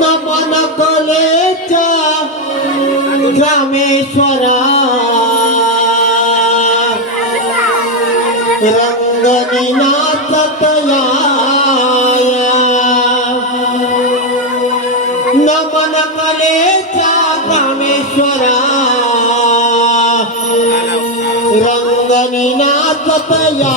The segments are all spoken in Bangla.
নবন কলে গ্রামেশ্বরা। রঙ্গনীনা সতয়া নমন কলে গ্রামেশ্বরা। রঙ্গনীনা সতয়া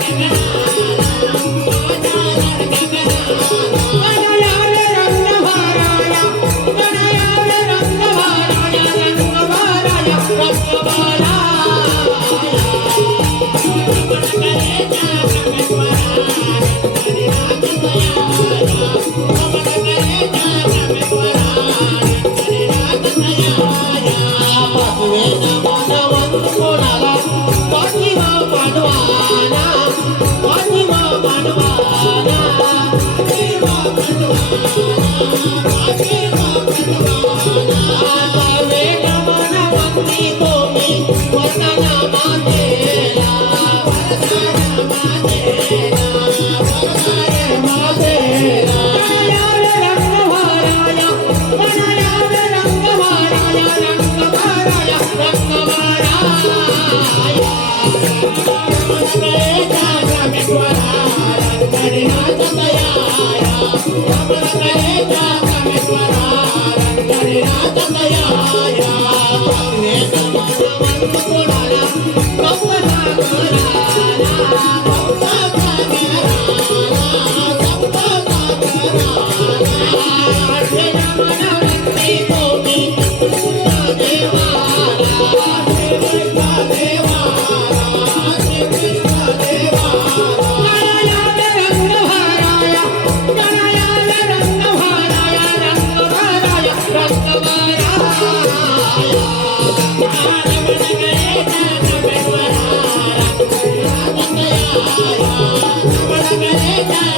Thank you. Thank you. Raja